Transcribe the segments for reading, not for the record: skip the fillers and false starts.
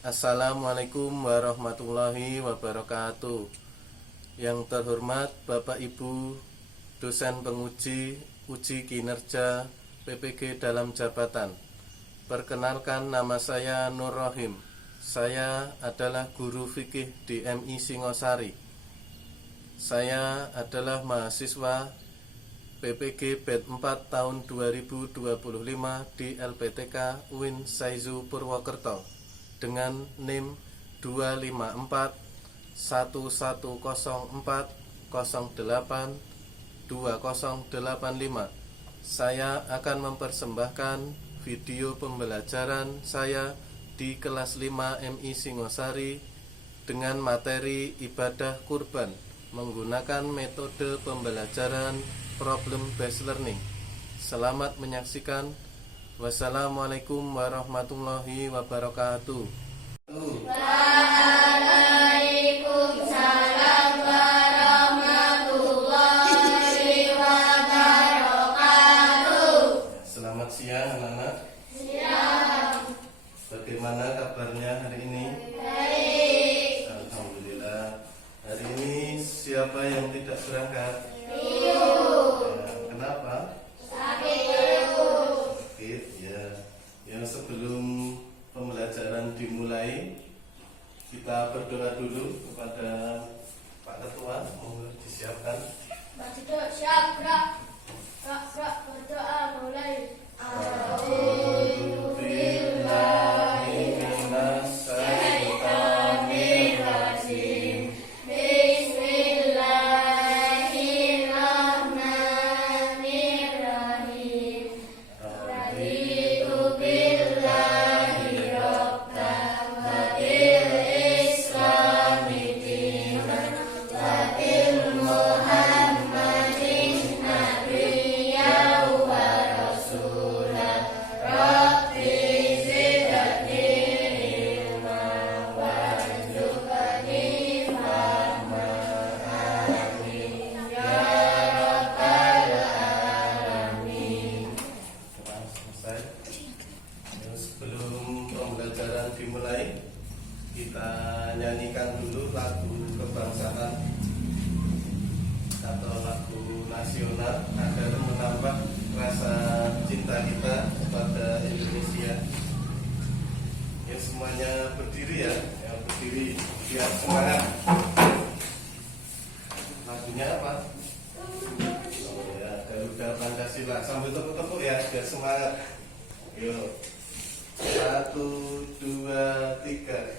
Assalamualaikum warahmatullahi wabarakatuh. Yang terhormat Bapak Ibu dosen penguji uji kinerja PPG dalam jabatan. Perkenalkan, nama saya Nur Rohim. Saya adalah guru fikih di MI Singosari. Saya adalah mahasiswa PPG BED 4 tahun 2025 di LPTK UIN Saizu Purwokerto dengan NIM 254 1104 08 2085. Saya akan mempersembahkan video pembelajaran saya di kelas 5 MI Singosari dengan materi ibadah kurban menggunakan metode pembelajaran problem based learning. Selamat menyaksikan. Wassalamualaikum warahmatullahi wabarakatuh. Waalaikumsalam warahmatullahi wabarakatuh. Selamat siang anak-anak. Siang. Bagaimana kabarnya hari ini? Baik. Alhamdulillah. Hari ini siapa yang tidak berangkat? Ibu. Kenapa? Sakit. Ya. Yang sebelum pembelajaran dimulai, kita berdoa dulu kepada Pak Ketua. Mohon disiapkan. Mbak Cito siap, gerak. Gerak, berdoa mulai. A'udzu billahi minas syaitonir rajim. Bismillahirrahmanirrahim. Raditu billahi rabban wa bil islami dinan wa bil muhammadin nabiyyan wa rasulan. Rabbi zidni ilman warzuqni fahman. Amin ya rabbal alamin. Selesai. Sebelum pembelajaran dimulai, kita nyanyikan dulu lagu kebangsaan atau lagu nasional agar menambah rasa cinta kita kepada Indonesia. Ya, semuanya berdiri ya, yang berdiri biar semangat. Lagunya apa? Oh ya, Garuda Pancasila. Sambil tepuk-tepuk ya, biar semangat. Yuk, 1, 2, 3.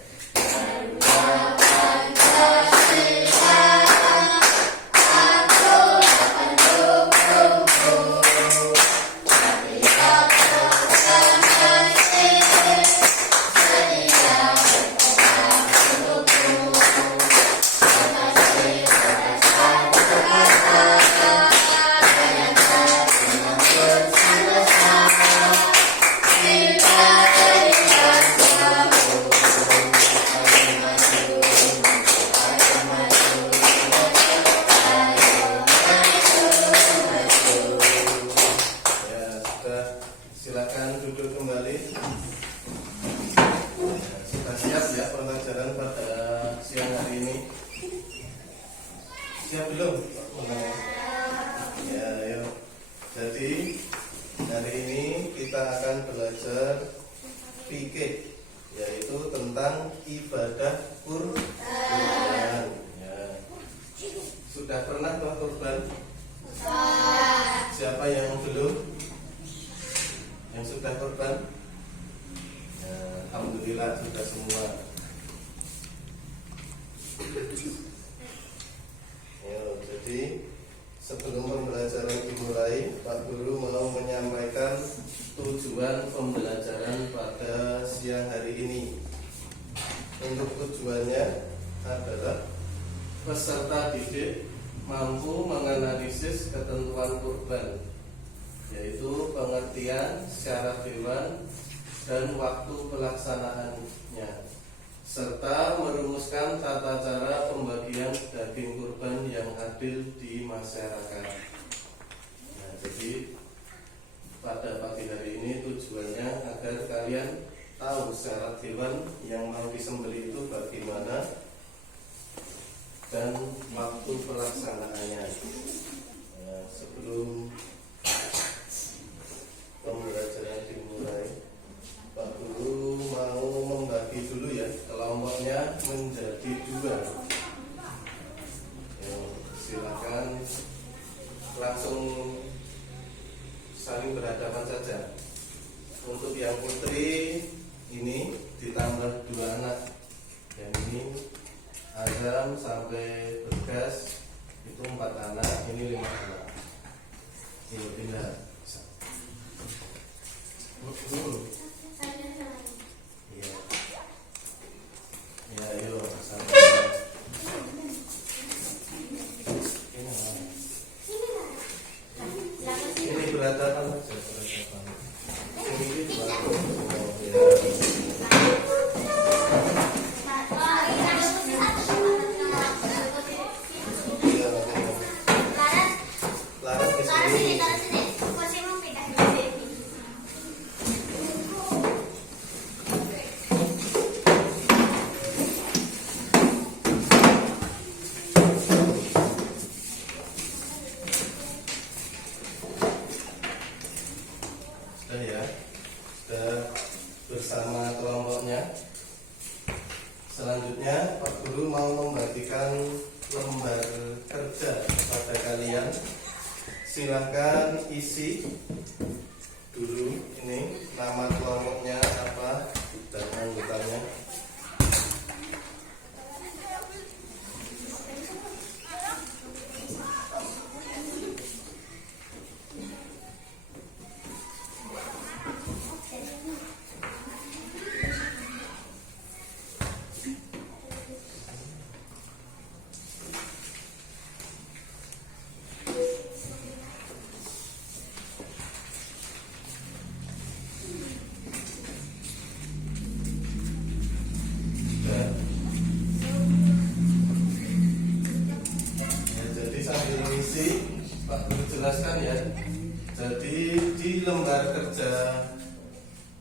Ya, sudah, silakan duduk kembali. Sudah siap ya pembelajaran pada siang hari ini? Siap belum? Ya, ayo. Jadi hari ini kita akan belajar fikih, yaitu tentang ibadah kurban. Ya. Sudah pernah toh kurban? Siapa yang belum? Yang sudah kurban? Ya, alhamdulillah sudah semua. Ya, jadi sebelum pembelajaran dimulai, Pak Guru mau menyampaikan tujuan pembelajaran pada siang hari ini. Untuk tujuannya adalah peserta didik mampu menganalisis ketentuan kurban, yaitu pengertian, syarat hewan, dan waktu pelaksanaannya, serta merumuskan tata cara pembagian daging kurban yang adil di masyarakat. Nah, jadi pada pagi hari ini tujuannya agar kalian tahu secara hewan yang mau disembelih itu bagaimana dan waktu pelaksanaannya. Nah, sebelum pembelajaran dimulai, Pak Guru mau membagi dulu ya kelompoknya menjadi 2. Ya, silakan langsung saling berhadapan saja. Untuk yang putri ini ditambah 2 anak. Yang ini Azam sampai Bergas itu 4 anak, ini 5 anak. Ini pindah. Iya. Ya, ayo sampai. Ini berhadapan saja, berhadapan. Ini berhadapan. Laras ke sini. Sudah ya, sudah bersama kelompoknya. Selanjutnya Pak Guru mau membagikan lembar kerja pada kalian. Silahkan isi dulu ini nama kelompoknya apa dan anggotanya. Pak Guru jelaskan ya. Jadi di lembar kerja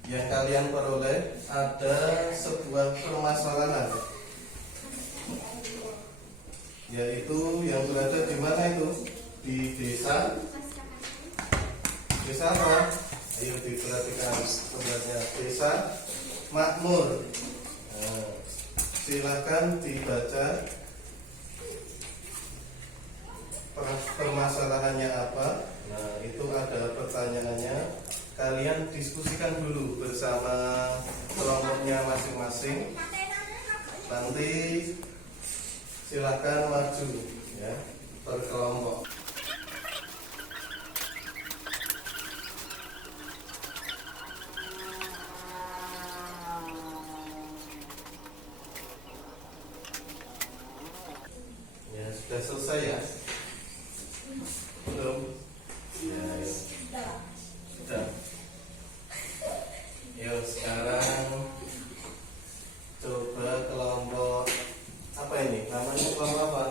yang kalian peroleh ada sebuah permasalahan, yaitu yang berada di mana itu? Di desa. Desa apa? Ayo diperhatikan sebenarnya. Desa Makmur. Nah, silakan dibaca permasalahannya apa. Nah, itu ada pertanyaannya. Kalian diskusikan dulu bersama kelompoknya masing-masing. Nanti silakan maju ya per kelompok. Ya, sudah selesai ya? Belum? Ya, sudah. Yuk sekarang coba kelompok apa ini? Namanya kelompok apa?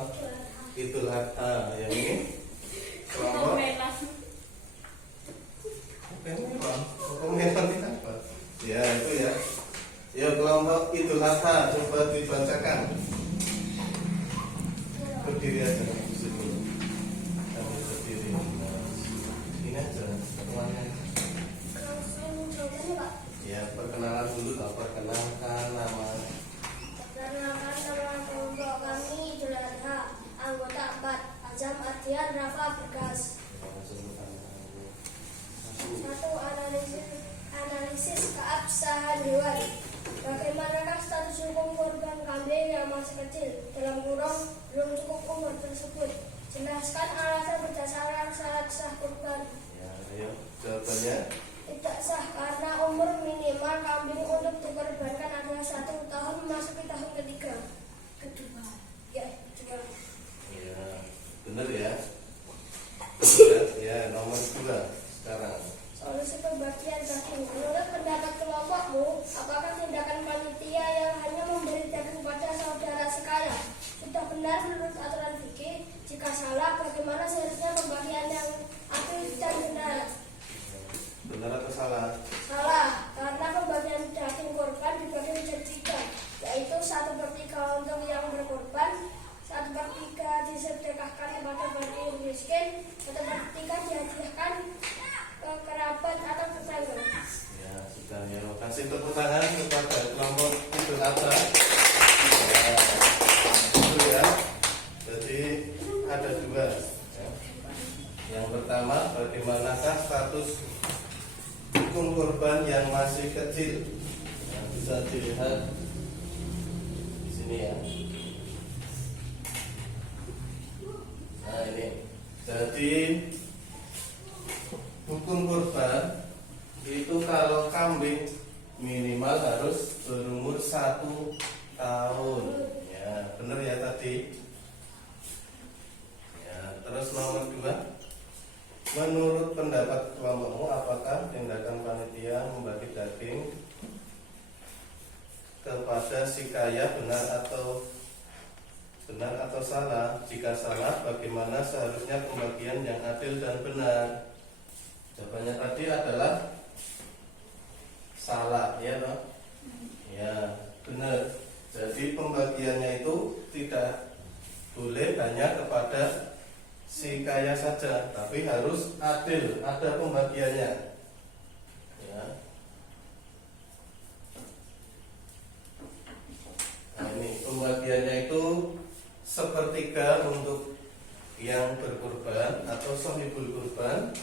Idul Adha. Yang ini kelompok Merah ini apa? Ya itu ya. Yuk kelompok Idul Adha coba dibacakan. Berdiri aja di situ. Kamu berdiri. Ini aja temannya. Ya, perkenalan dulu, tak perkenalkan nama. Perkenalkan nama kelompok kami Idul Adha, anggota 4, Azam, Ardian, Rafa, Bergas. Satu, analisis keabsahan hewan. Bagaimanakah status hukum korban kambing yang masih kecil dalam kurung belum cukup umur tersebut? Jelaskan alasan berdasarkan syarat sah korban. Ya, ayo jawabannya. Tidak sah karena umur minimal kambing untuk dikorbankan adalah 1 tahun memasuki tahun kedua. Ya, kedua. Ya, benar ya. Ya, nomor 2 sekarang. Solusi pembagian daging. Menurut pendapat kelompokmu, apakah tindakan panitia yang hanya memberi daging pada saudara sekaya sudah benar menurut aturan fikih? Jika salah, bagaimana seharusnya pembagian yang adil dan benar? Benar atau salah? Salah, karena pembagian daging kepada kelompok Idul Adha. Ya, itu ya. Jadi ada dua. Ya. Yang pertama, bagaimanakah status hukum korban yang masih kecil? Ya, bisa dilihat di sini ya. Nah ini, jadi hukum korban itu kalau kambing minimal harus berumur 1 tahun. Ya, benar ya tadi. Ya, terus nomor 2, menurut pendapat kelompokmu, apakah tindakan panitia membagi daging kepada si kaya benar atau salah? Jika salah, bagaimana seharusnya pembagian yang adil dan benar? Jawabannya tadi adalah salah, ya toh? Ya, benar. Jadi pembagiannya itu tidak boleh hanya kepada si kaya saja, tapi harus adil, ada pembagiannya. Ya. Nah ini pembagiannya itu sepertiga untuk yang berkorban atau sohibul kurban,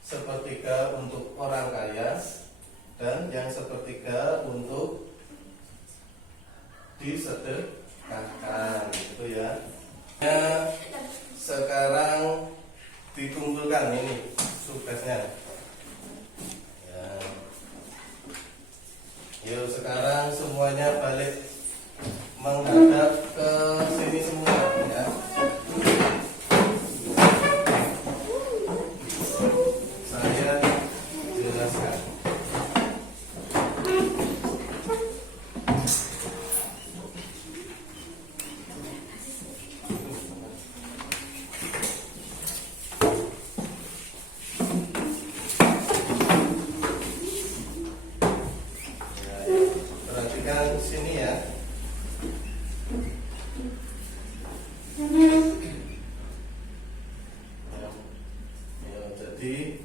sepertiga untuk orang kaya, dan yang sepertiga untuk disedekahkan, gitu ya. Nah, sekarang dikumpulkan ini tugasnya. Ya. Yuk sekarang semuanya balik menghadap ke sini semua ya. Saya jelaskan. Perhatikan sini ya. Jadi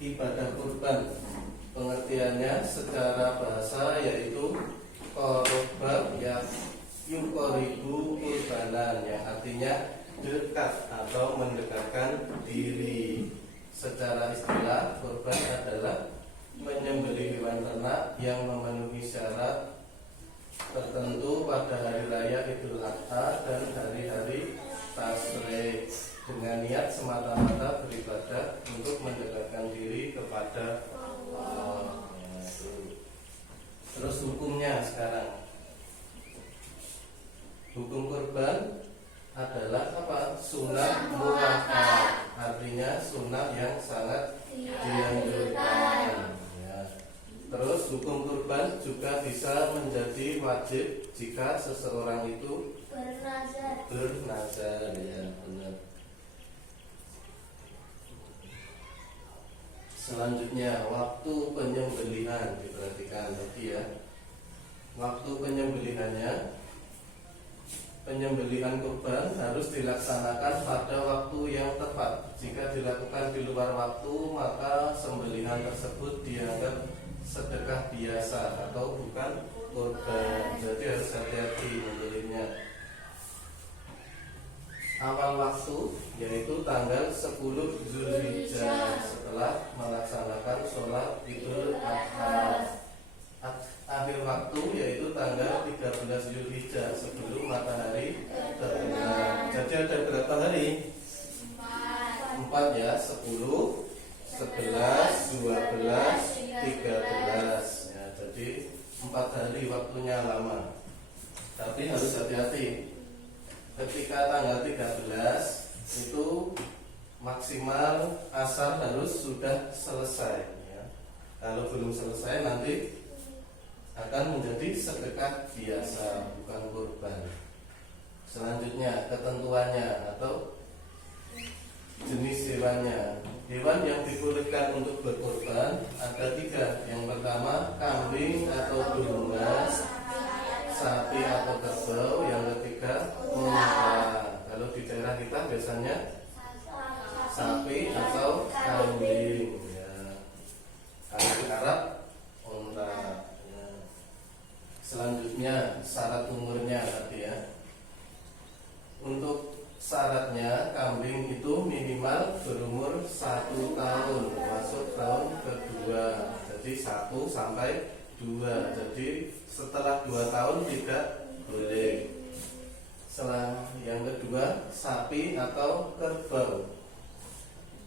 ibadah kurban pengertiannya secara bahasa yaitu qoroba ya yukoribu kurbanan, yang artinya dekat atau mendekatkan diri. Secara istilah, kurban adalah menyembelih hewan ternak yang memenuhi syarat tertentu pada hari raya Idul Adha dan hari-hari Tasyrik dengan niat semata-mata beribadah untuk mendekatkan diri kepada Allah. Ya, terus hukumnya sekarang. Hukum kurban adalah apa? Sunnah muakkad, artinya sunnah yang sangat dianjurkan. Ya. Terus hukum kurban juga bisa menjadi wajib jika seseorang itu bernazar, ya benar. Selanjutnya waktu penyembelihan, diperhatikan tadi ya. Waktu penyembelihan kurban harus dilaksanakan pada waktu yang tepat. Jika dilakukan di luar waktu, maka sembelihan tersebut dianggap sedekah biasa atau bukan kurban. Jadi harus hati-hati membelinya. Awal waktu yaitu tanggal 10 Zulhijjah setelah melaksanakan sholat Idul Adha. Akhir waktu yaitu tanggal 13 Zulhijjah sebelum matahari terbenam. Jadi ada berapa hari? 4 ya, 10, 11, 12, 13 ya, jadi 4 hari waktunya lama. Tapi harus hati-hati. Ketika tanggal 13 itu maksimal asar harus sudah selesai ya. Kalau belum selesai nanti akan menjadi sedekah biasa, bukan kurban. Selanjutnya ketentuannya atau jenis hewannya. Hewan yang dibolehkan untuk berkorban ada 3. Yang pertama kambing atau domba, sapi atau kerbau. Yang ketiga unta. Kalau di daerah kita biasanya sapi atau kambing ya. Kalau di Arab unta ya. Selanjutnya syarat umurnya tadi ya. Untuk syaratnya kambing itu minimal berumur 1 tahun masuk tahun kedua. Jadi 1 sampai 2. Jadi setelah 2 tahun tidak boleh. Yang kedua sapi atau kerbau.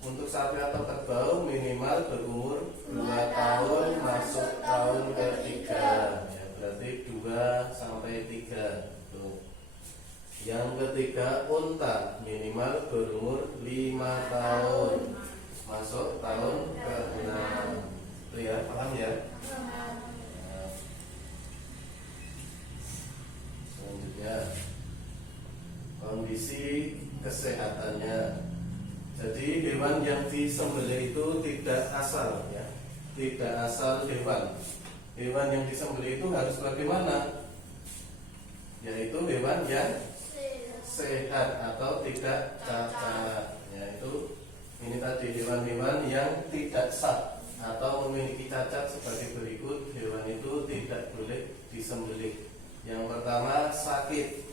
Untuk sapi atau kerbau minimal berumur 2 tahun masuk tahun ketiga. Ya, berarti 2 sampai 3. Tuh. Yang ketiga unta minimal berumur 5 tahun masuk tahun ke-6. Itu ya, paham ya? Nah. Selanjutnya kondisi kesehatannya. Jadi hewan yang disembelih itu tidak asal ya, tidak asal hewan. Hewan yang disembelih itu harus bagaimana? Yaitu hewan yang sehat atau tidak cacat. Yaitu ini tadi hewan-hewan yang tidak sah atau memiliki cacat sebagai berikut. Hewan itu tidak boleh disembelih. Yang pertama sakit,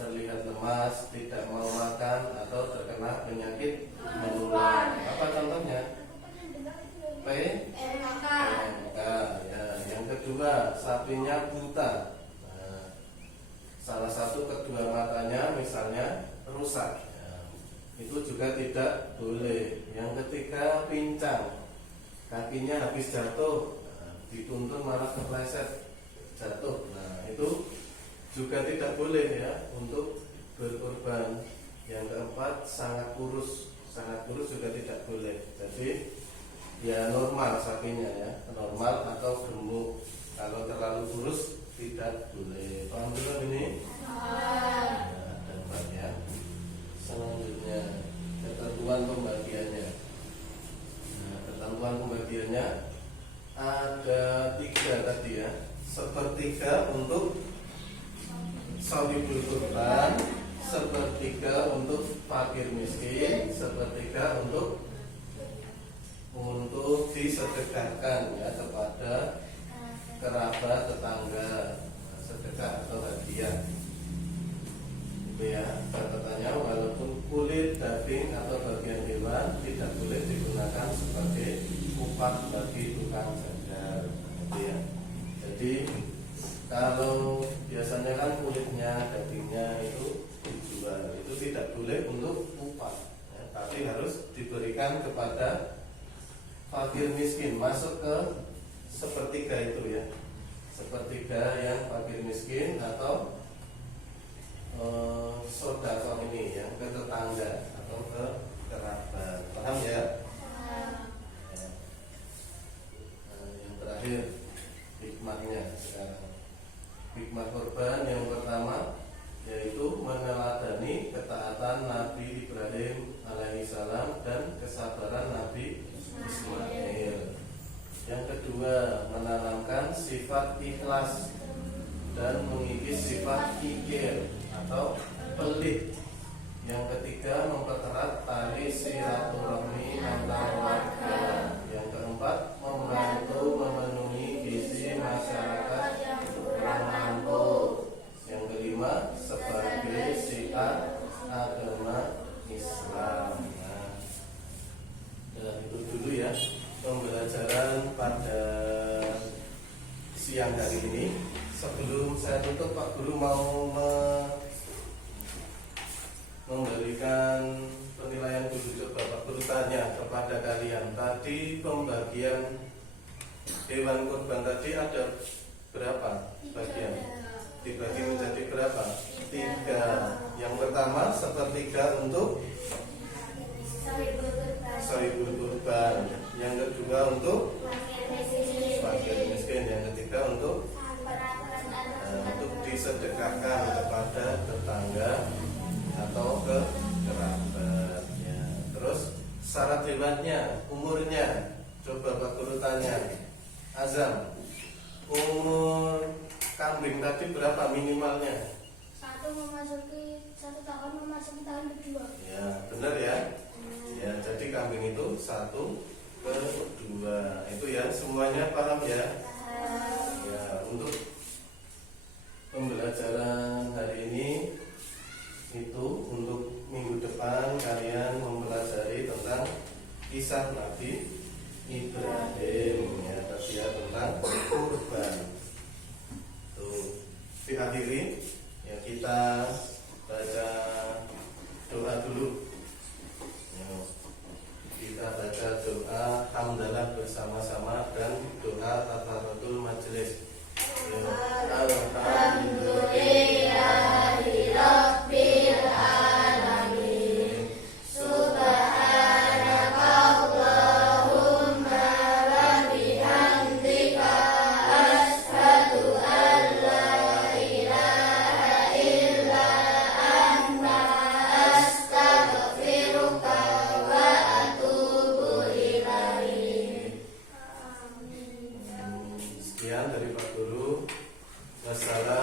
terlihat lemas, tidak mau makan, atau terkena penyakit menular. Apa contohnya? PMK. Ya. Yang kedua, sapinya buta. Nah, salah satu kedua matanya misalnya rusak. Ya, itu juga tidak boleh. Yang ketiga, pincang, kakinya habis jatuh, dituntun malah kepleset jatuh. Nah, itu juga tidak boleh ya untuk berkorban. Yang keempat sangat kurus juga tidak boleh. Jadi ya normal sapinya ya, normal atau gemuk. Kalau terlalu kurus tidak boleh. Paham belum ini? Nah, dapat ya. Selanjutnya ketentuan pembagiannya. Nah, ketentuan pembagiannya ada 3 tadi ya. Sepertiga untuk shahidul kurban, sepertiga untuk fakir miskin, sepertiga untuk disedekahkan ya kepada kerabat tetangga, sedekah atau hadiah. Itu ya catatannya, walaupun kulit, daging atau bagian hewan tidak boleh digunakan sebagai upah bagi tukang jajar. Gitu ya. Jadi kalau biasanya kan kulitnya, dagingnya itu dijual, itu tidak boleh untuk upah ya, tapi harus diberikan kepada fakir miskin, masuk ke sepertiga itu ya, sepertiga yang fakir miskin atau sodako ini yang ke tetangga atau ke kerabat. Paham ya? Ya. Yang terakhir hikmahnya sekarang. Hikmah korban yang pertama yaitu meneladani ketaatan Nabi Ibrahim alaihissalam dan kesabaran Nabi Ismail. Yang kedua menanamkan sifat ikhlas dan mengikis sifat kikir atau pelit. Yang ketiga mempererat tali silaturahmi antar warga. Yang keempat membantu memenuhi gizi masyarakat kurang mampu. Yang kelima sebagai syiar agama Islam. Nah, itu dulu ya pembelajaran pada siang hari ini. Sebelum saya tutup, Pak Guru mau memberikan penilaian dulu. Coba Pak Guru tanya kepada kalian, tadi pembagian hewan kurban tadi ada berapa bagian? Dibagi menjadi berapa? 3. Yang pertama sepertiga untuk shahidul kurban. Yang kedua untuk fakir miskin. Yang ketiga untuk disedekahkan kepada tetangga atau ke kerabat ya. Terus syarat hewannya, umurnya. Coba Pak Guru tanya, Azam, umur kambing tadi berapa minimalnya? 1 tahun memasuki tahun kedua. Ya, benar ya. Ya, jadi kambing itu 1 ke 2. Itu ya, semuanya paham ya? Ya, untuk diakhiri, ya kita baca doa dulu. Ya, kita baca doa hamdalah bersama-sama dan doa tafaratul majelis. Ya, Alhamdulillahirabbil alamin. Subhanakallahumma wa bihamdika asyhadu an la ilaha illa anta astaghfiruka wa atubu ilaik. Sekian dari Pak Guru. Wassalamualaikum